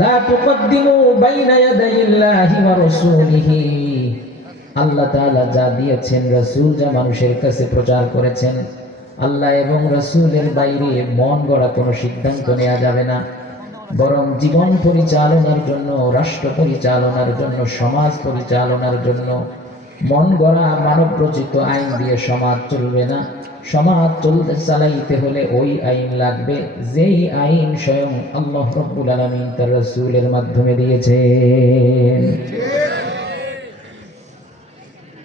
লা তুকদ্দিমু বাইনা ইয়াদাইল্লাহি ওয়া রাসূলিহি। আল্লাহ তাআলা যা দিয়েছেন, রাসূল যা মানুষের কাছে প্রচার করেছেন, আল্লাহ এবং রাসূলের বাইরে মন গড়া কোনো সিদ্ধান্ত নেওয়া যাবে না। বরং জীবন পরিচালনার জন্য, রাষ্ট্র পরিচালনার জন্য, সমাজ পরিচালনার জন্য মন গড়া মানব রচিত আইন দিয়ে সমাজ চলবে না। সমাজ চলতে চালাইতে হলে ওই আইন লাগবে যেই আইন স্বয়ং আল্লাহ রাব্বুল আলামিন তার রাসূলের মাধ্যমে দিয়েছেন।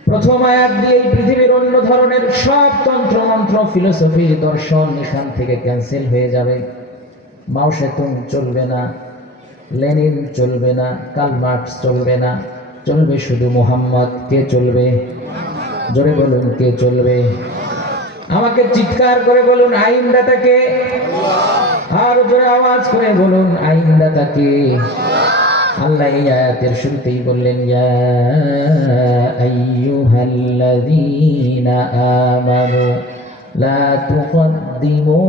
প্রথম আয়াত দিয়ে পৃথিবীর অন্য ধরনের সব তন্ত্র মন্ত্র, ফিলোসফি, দর্শন এখান থেকে ক্যান্সেল হয়ে যাবে। মাও সেতুং চলবে না, লেনিন চলবে না, কার্ল মার্কস চলবে না, চলবে শুধু মুহাম্মদ। কে চলবে? জোরে বলুন, কে চলবে? আমাকে চিৎকার করে বলুন, আইনদাতা কে? আর জোরে আওয়াজ করে বলুন, আইনদাতা কে? আল্লাহ এই আয়াতের শুরুতেই বললেন, ইয়া আইয়ুহাল্লাযীনা আমানু লা তুকদ্দিমু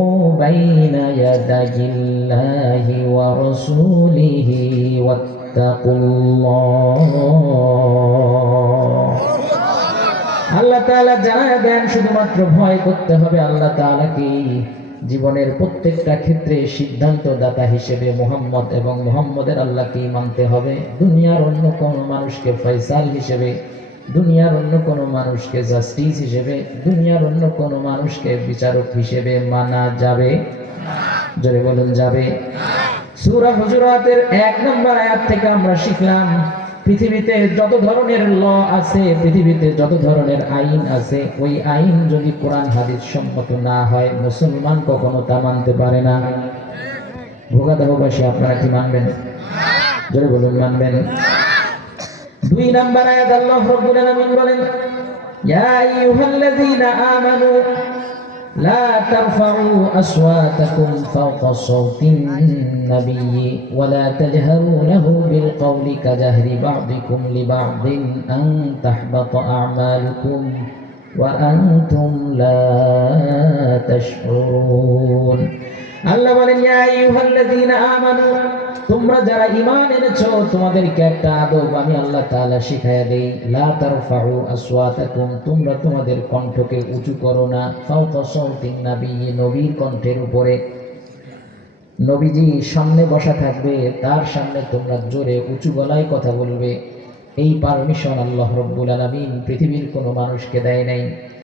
বাইনা ইয়াদাইল্লাহি ওয়া রাসূলিহি ওয়াত্তাকুল্লাহ। আল্লাহ তাআলা জানায় দেন শুধুমাত্র ভয় করতে হবে আল্লাহ তাআলাকে। জীবনের প্রত্যেকটা ক্ষেত্রে সিদ্ধান্তদাতা হিসেবে মুহাম্মদ এবং মুহাম্মদের আল্লাহকেই মানতে হবে। দুনিয়ার অন্য কোনো মানুষকে ফয়সাল হিসেবে, দুনিয়ার অন্য কোনো মানুষকে জাস্টিস হিসেবে, দুনিয়ার অন্য কোনো মানুষকে বিচারক হিসেবে মানা যাবে? জোরে বলুন, যাবে? সূরা হুজুরাতের 1 নম্বর আয়াত থেকে আমরা শিখলাম, পৃথিবীতে যত ধরনের ল আছে, পৃথিবীতে যত ধরনের আইন আছে, ওই আইন যদি কোরআন হাদিস সম্মত না হয়, মুসলমান কখনো তা মানতে পারে না। ভোগাদাহবাসী, আপনারা কি মানবেন? জোরে বলুন, মানবেন? 2 নম্বর আয়াত আল্লাহ রাব্বুল আলামিন বলেন, ইয়া আইয়ুহাল্লাযীনা আমানু লা তারফাউ আসওয়াতাকুম ফাওকা সাওতিন নাবিয়্যি ওয়া লা তাজহারু লাহু বিল কওলি কাজাহরি বা'দিকুম লিবা'দিন আন তাহবাতা আ'মালুকুম ওয়া আনতুম লা তাশউরুন। আল্লাহ বলেন, ইয়া আইয়ুহাল্লাযীনা আমানু, তোমরা যারা ঈমান এনেছো, তোমাদেরকে একটা আদব আমি আল্লাহ তাআলা শিখায়া দেই। লা তারফাউ আসওয়াতাকুম, তোমরা তোমাদের কণ্ঠকে উঁচু করো না, ফাওকা সাওতিন নাবিয়্যি, নবীর কণ্ঠের উপরে। নবীজি সামনে বসা থাকবে, তার সামনে তোমরা জোরে উঁচু গলায় কথা বলবে। এই পারমিশন আল্লাহ রাব্বুল আলামিন পৃথিবীর কোনো মানুষকে দেয় নাই।